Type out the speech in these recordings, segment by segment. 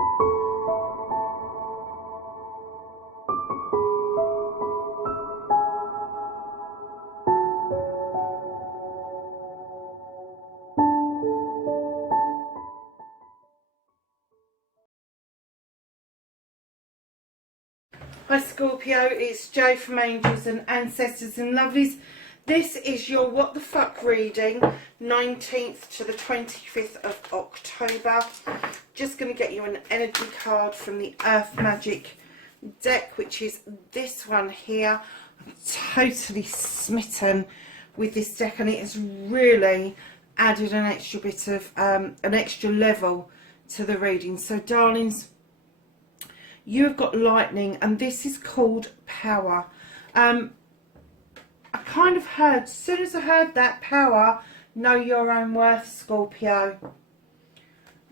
Hi Scorpio, it's Jo from Angels and Ancestors and Lovelies. This is your What the Fuck reading, 19th to the 25th of October. Just going to get you an energy card from the Earth Magic deck, which is this one here. I'm totally smitten with this deck, and it has really added an extra bit of, an extra level to the reading. So darlings, you have got lightning, and this is called power. I kind of heard, as soon as I heard that power, know your own worth, Scorpio.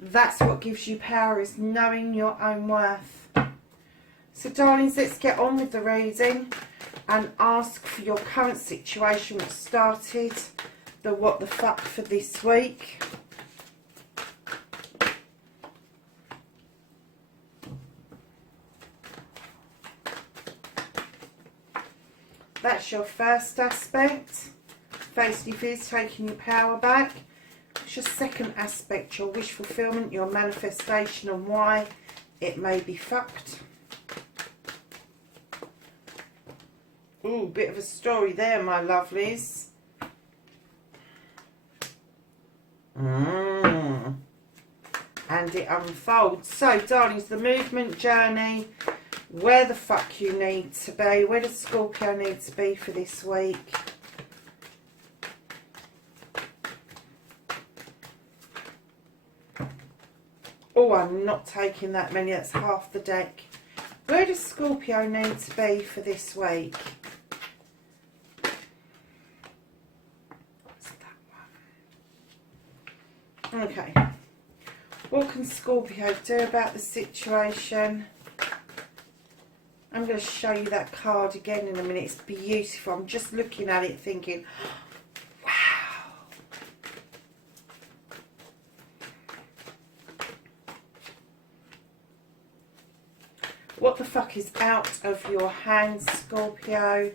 That's what gives you power, is knowing your own worth. So darlings, let's get on with the reading and ask for your current situation, what started the what the fuck for this week. That's your first aspect, facing your fears, taking your power back. What's your second aspect? Your wish fulfillment, your manifestation, and why it may be fucked. Ooh, bit of a story there, my lovelies. And it unfolds. So, darlings, the movement journey, where the fuck you need to be. Where does Scorpio need to be for this week? Oh, I'm not taking that many. That's half the deck. Where does Scorpio need to be for this week? What's that one? Okay. What can Scorpio do about the situation? I'm going to show you that card again in a minute. It's beautiful. I'm just looking at it thinking, wow. What the fuck is out of your hands, Scorpio?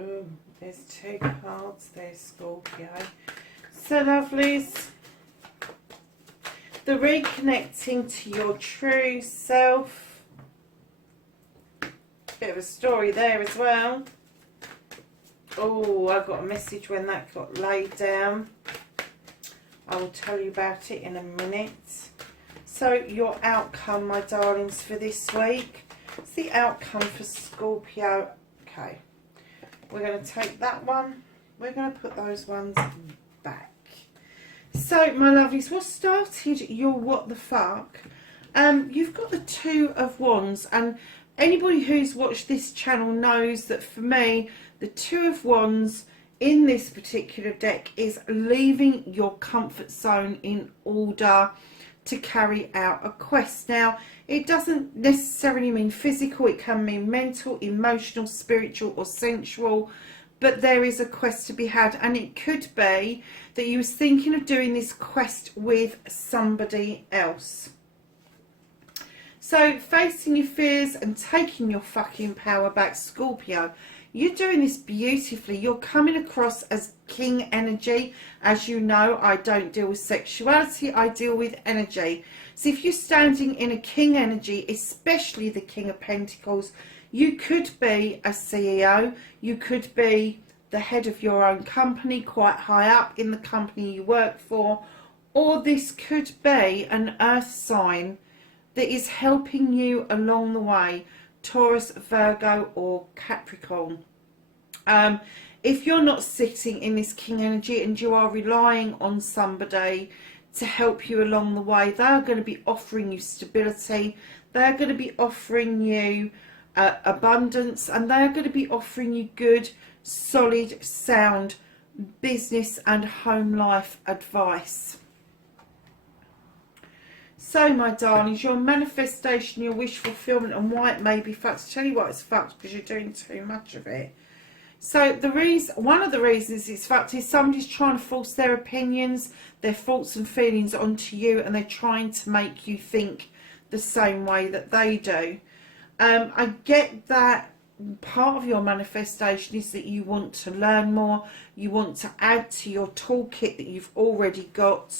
Oh, there's two cards there, Scorpio. So lovelies, the reconnecting to your true self. Bit of a story there as well. Oh, I got a message when that got laid down. I will tell you about it in a minute. So your outcome, my darlings, for this week. What's the outcome for Scorpio? Okay. We're going to take that one. We're going to put those ones back. So, my lovelies, what started your what the fuck? You've got the Two of Wands, and anybody who's watched this channel knows that for me, the Two of Wands in this particular deck is leaving your comfort zone in order to carry out a quest. Now, it doesn't necessarily mean physical, it can mean mental, emotional, spiritual or sensual, but there is a quest to be had, and it could be that you was thinking of doing this quest with somebody else. So facing your fears and taking your fucking power back, Scorpio, you're doing this beautifully. You're coming across as king energy. As you know, I don't deal with sexuality, I deal with energy. So if you're standing in a king energy, especially the King of Pentacles, you could be a CEO, you could be the head of your own company, quite high up in the company you work for, or this could be an earth sign that is helping you along the way, Taurus, Virgo or Capricorn. If you're not sitting in this king energy and you are relying on somebody to help you along the way. They are going to be offering you stability. They're going to be offering you abundance, and they're going to be offering you good, solid, sound business and home life advice. So, my darlings, your manifestation, your wish fulfillment, and why it may be fucked. I'll tell you what, it's fucked because you're doing too much of it. So one of the reasons it's fucked is somebody's trying to force their opinions, their thoughts and feelings onto you, and they're trying to make you think the same way that they do. I get that part of your manifestation is that you want to learn more, you want to add to your toolkit that you've already got,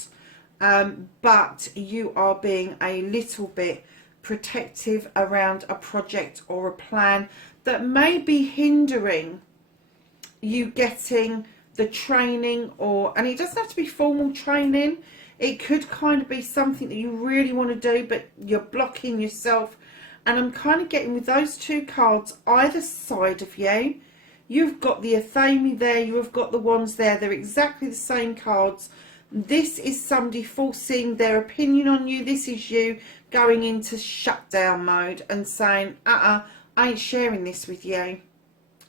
but you are being a little bit protective around a project or a plan that may be hindering you getting the training, and it doesn't have to be formal training. It could kind of be something that you really want to do, but you're blocking yourself. And I'm kind of getting with those two cards either side of you. You've got the Athame there, you've got the Wands there. They're exactly the same cards. This is somebody forcing their opinion on you. This is you going into shutdown mode and saying, I ain't sharing this with you.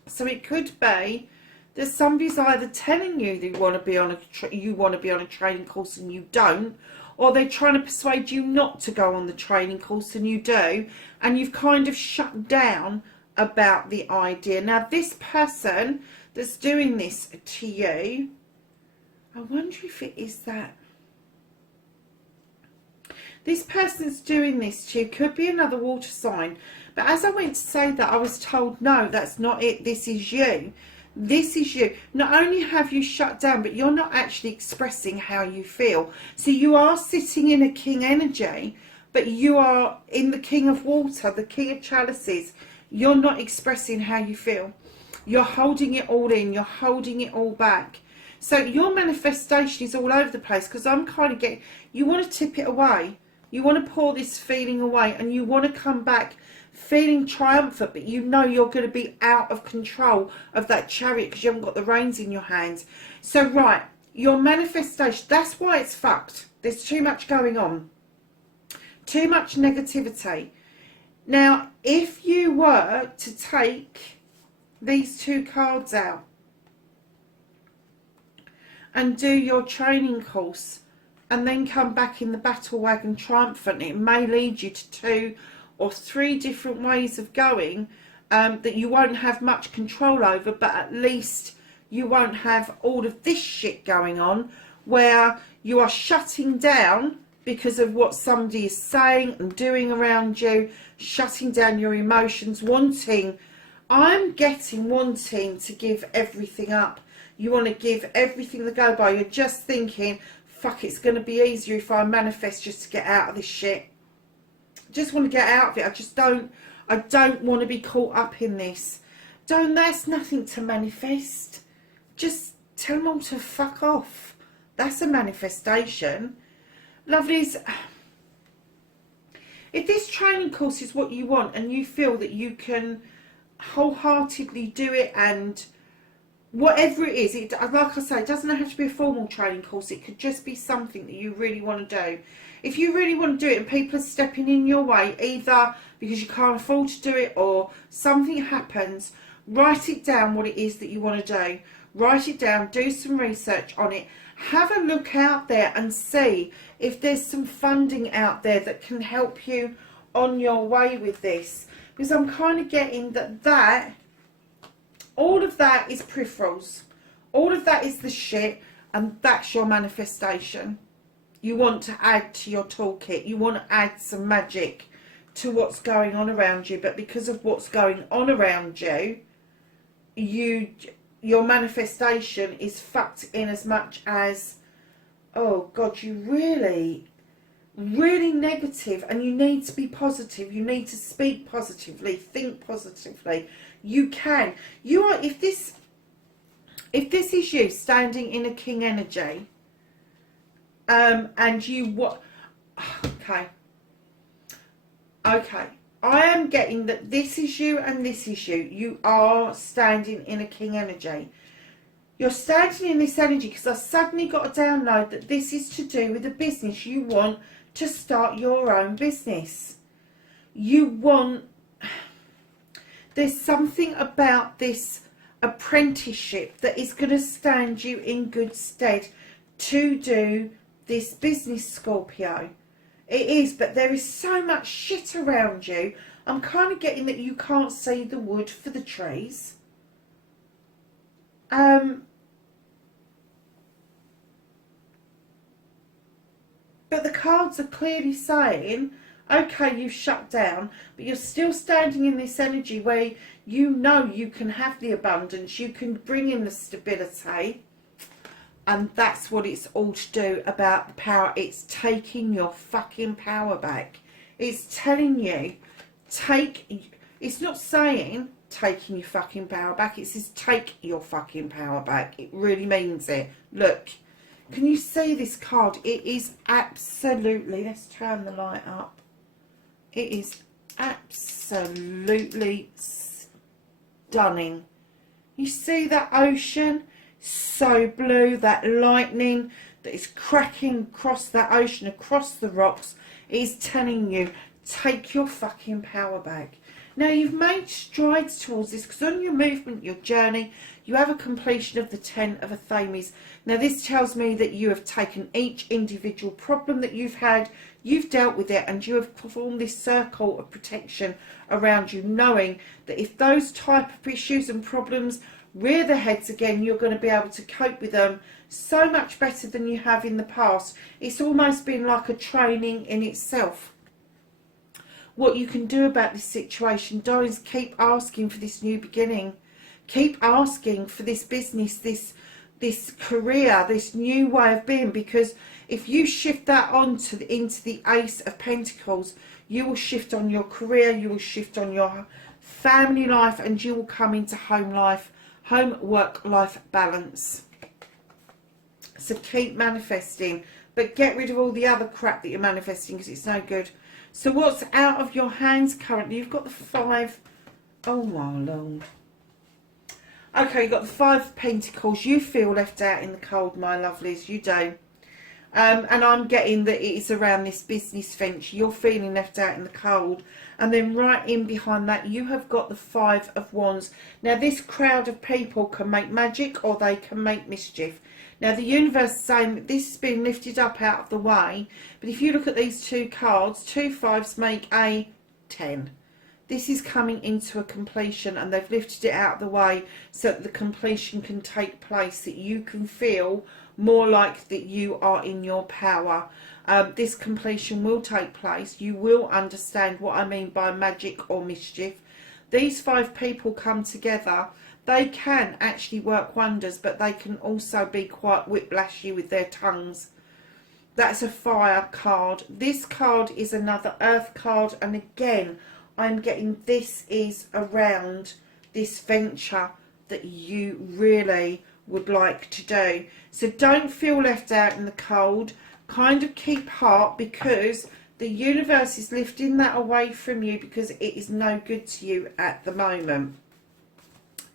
So it could be that somebody's either telling you they want to be on a training course and you don't, or they're trying to persuade you not to go on the training course and you do, and you've kind of shut down about the idea. Now, this person that's doing this to you, I wonder if it is that. This person's doing this to you could be another water sign. But as I went to say that, I was told, no, that's not it. This is you. This is you. Not only have you shut down, but you're not actually expressing how you feel. So you are sitting in a king energy, but you are in the king of water, the king of chalices. You're not expressing how you feel. You're holding it all in. You're holding it all back. So your manifestation is all over the place, because I'm kind of getting, you want to tip it away. You want to pour this feeling away, and you want to come back feeling triumphant, but you know you're going to be out of control of that chariot because you haven't got the reins in your hands. So, right, your manifestation, that's why it's fucked. There's too much going on. Too much negativity. Now, if you were to take these two cards out and do your training course and then come back in the battle wagon triumphant, it may lead you to 2 or 3 different ways of going that you won't have much control over, but at least you won't have all of this shit going on where you are shutting down because of what somebody is saying and doing around you, shutting down your emotions, wanting to give everything up. You want to give everything the go by. You're just thinking, fuck, it's going to be easier if I manifest just to get out of this shit. Just want to get out of it. I don't want to be caught up in this. That's nothing to manifest. Just tell them all to fuck off. That's a manifestation. Lovelies, if this training course is what you want and you feel that you can wholeheartedly do it, and whatever it is, like I say, it doesn't have to be a formal training course. It could just be something that you really want to do. If you really want to do it and people are stepping in your way, either because you can't afford to do it or something happens, write it down what it is that you want to do. Write it down, do some research on it. Have a look out there and see if there's some funding out there that can help you on your way with this. Because I'm kind of getting that all of that is peripherals. All of that is the shit, and that's your manifestation. You want to add to your toolkit. You want to add some magic to what's going on around you. But because of what's going on around you, your manifestation is fucked in as much as, oh God, you really negative, and you need to be positive. You need to speak positively, think positively. You can. You are, if this is you standing in a king energy, and you okay, I am getting that this is you and this is you. You are standing in a king energy. You're standing in this energy because I suddenly got a download that this is to do with a business. You want to start your own business. You want... There's something about this apprenticeship that is going to stand you in good stead to do this business, Scorpio. It is, but there is so much shit around you. I'm kind of getting that you can't see the wood for the trees. But the cards are clearly saying, okay, you've shut down, but you're still standing in this energy where you know you can have the abundance, you can bring in the stability, and that's what it's all to do about the power. It's taking your fucking power back. It's telling you, it's not saying taking your fucking power back, it says take your fucking power back. It really means it. Look. Can you see this card? It is absolutely... Let's turn the light up. It is absolutely stunning. You see that ocean? So blue. That lightning that is cracking across that ocean, across the rocks. It is telling you, take your fucking power back. Now, you've made strides towards this because on your movement, your journey, you have a completion of the 10 of Athames. Now, this tells me that you have taken each individual problem that you've had, you've dealt with it, and you have formed this circle of protection around you, knowing that if those type of issues and problems rear their heads again, you're going to be able to cope with them so much better than you have in the past. It's almost been like a training in itself. What you can do about this situation, darling, is keep asking for this new beginning. Keep asking for this business, this career, this new way of being, because if you shift that into the Ace of Pentacles, you will shift on your career, you will shift on your family life, and you will come into home life, home work life balance. So keep manifesting, but get rid of all the other crap that you're manifesting because it's no good. So what's out of your hands currently? You've got the 5. Oh my Lord. Okay, you've got the 5 of Pentacles. You feel left out in the cold, my lovelies. You do. And I'm getting that it is around this business venture. You're feeling left out in the cold. And then right in behind that, you have got the 5 of Wands. Now, this crowd of people can make magic or they can make mischief. Now, the universe is saying that this has been lifted up out of the way. But if you look at these 2 cards, 2 5s make a 10. This is coming into a completion, and they've lifted it out of the way so that the completion can take place, that you can feel more like that you are in your power. This completion will take place. You will understand what I mean by magic or mischief. These 5 people come together. They can actually work wonders, but they can also be quite whiplashy with their tongues. That's a fire card. This card is another earth card, and again, I'm getting this is around this venture that you really would like to do. So don't feel left out in the cold. Kind of keep heart, because the universe is lifting that away from you because it is no good to you at the moment.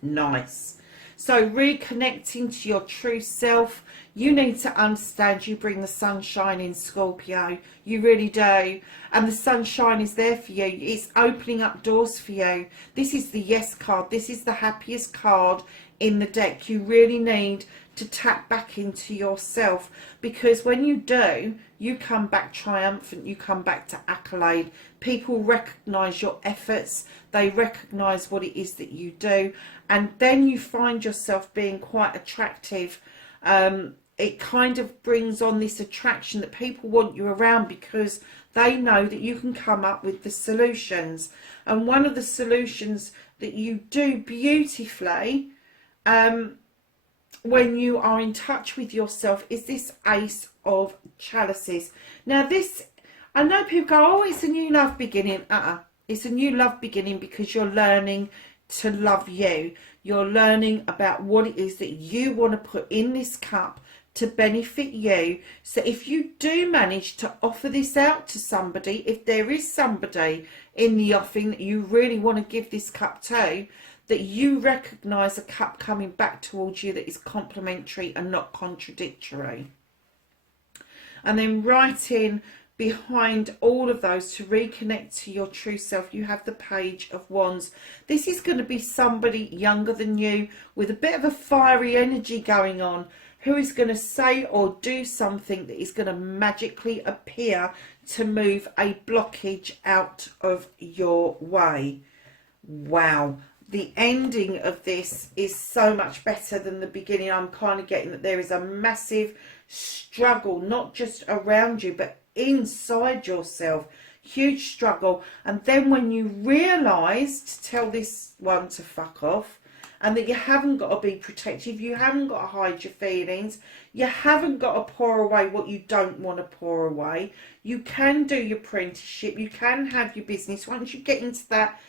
Nice. So reconnecting to your true self. You need to understand you bring the sunshine in, Scorpio. You really do. And the sunshine is there for you. It's opening up doors for you. This is the yes card. This is the happiest card in the deck. You really need to tap back into yourself, because when you do, you come back triumphant. You come back to accolade. People recognise your efforts. They recognise what it is that you do. And then you find yourself being quite attractive. It kind of brings on this attraction that people want you around because they know that you can come up with the solutions. And one of the solutions that you do beautifully when you are in touch with yourself is this Ace of Chalices. Now this, I know people go, oh, it's a new love beginning. It's a new love beginning because you're learning to love you. You're learning about what it is that you want to put in this cup to benefit you. So if you do manage to offer this out to somebody, if there is somebody in the offing that you really want to give this cup to, that you recognise a cup coming back towards you that is complementary and not contradictory. And then right in behind all of those, to reconnect to your true self, you have the Page of Wands. This is going to be somebody younger than you with a bit of a fiery energy going on, who is going to say or do something that is going to magically appear to move a blockage out of your way. Wow. The ending of this is so much better than the beginning. I'm kind of getting that there is a massive struggle, not just around you, but inside yourself. Huge struggle. And then when you realise to tell this one to fuck off, and that you haven't got to be protective, you haven't got to hide your feelings, you haven't got to pour away what you don't want to pour away. You can do your apprenticeship, you can have your business. Once you get into that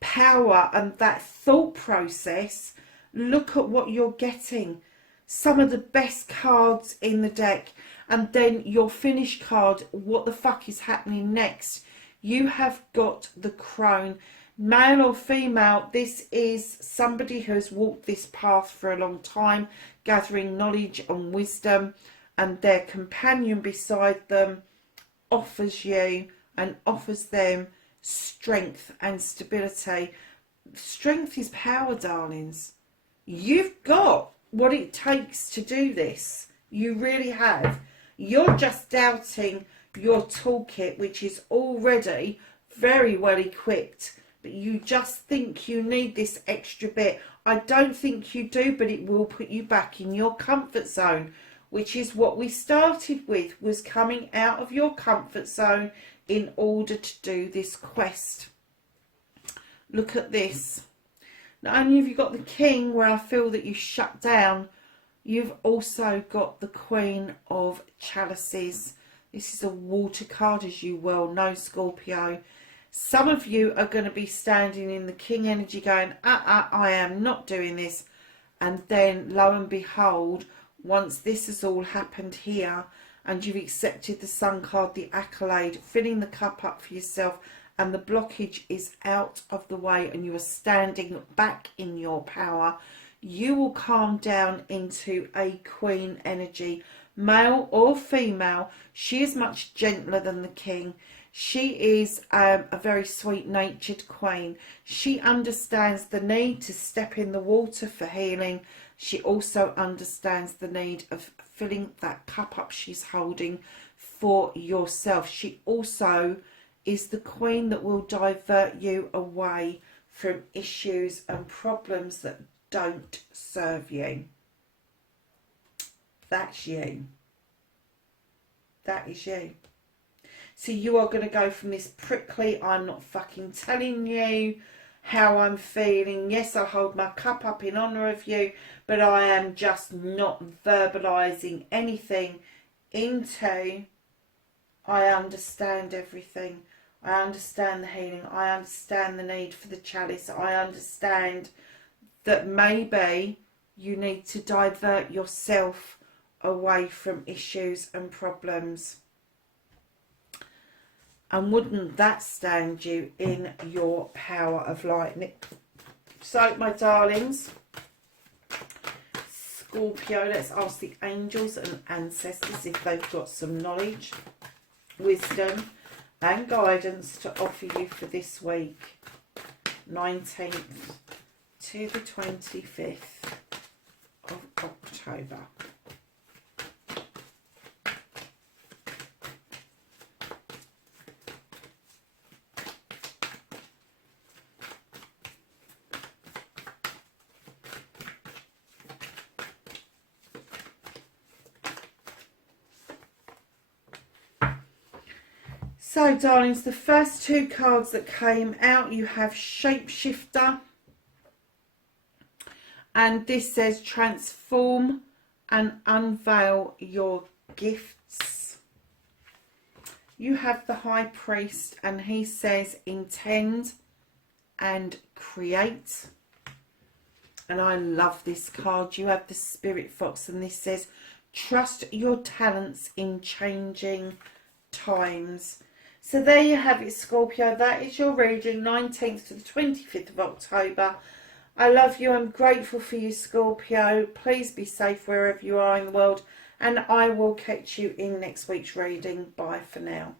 power and that thought process, look at what you're getting. Some of the best cards in the deck. And then your finish card, what the fuck is happening next? You have got the Crone. Male or female, this is somebody who has walked this path for a long time, gathering knowledge and wisdom, and their companion beside them offers you and offers them strength and stability. Strength is power, darlings. You've got what it takes to do this. You really have. You're just doubting your toolkit, which is already very well equipped, but you just think you need this extra bit. I don't think you do, but it will put you back in your comfort zone, which is what we started with, was coming out of your comfort zone in order to do this quest. Look at this. Not only have you got the King, where I feel that you shut down, you've also got the Queen of Chalices. This is a water card, as you well know, Scorpio. Some of you are going to be standing in the King energy going, I am not doing this. And then, lo and behold, once this has all happened here, and you've accepted the Sun card, the accolade, filling the cup up for yourself, and the blockage is out of the way, and you are standing back in your power, you will calm down into a Queen energy. Male or female, she is much gentler than the King. She is a very sweet-natured Queen. She understands the need to step in the water for healing. She also understands the need of filling that cup up she's holding for yourself. She also is the Queen that will divert you away from issues and problems that don't serve you. That's you. That is you. So you are going to go from this prickly, I'm not fucking telling you how I'm feeling. Yes, I hold my cup up in honour of you, but I am just not verbalising anything, into I understand everything. I understand the healing. I understand the need for the chalice. I understand that maybe you need to divert yourself away from issues and problems. And wouldn't that stand you in your power of light? So, my darlings, Scorpio, let's ask the angels and ancestors if they've got some knowledge, wisdom and guidance to offer you for this week, 19th to the 25th of October. So, darlings, the first two cards that came out, you have Shapeshifter. And this says transform and unveil your gifts. You have the High Priest, and he says intend and create. And I love this card. You have the Spirit Fox, and this says trust your talents in changing times. So there you have it, Scorpio. That is your reading, 19th to the 25th of October. I love you. I'm grateful for you, Scorpio. Please be safe wherever you are in the world. And I will catch you in next week's reading. Bye for now.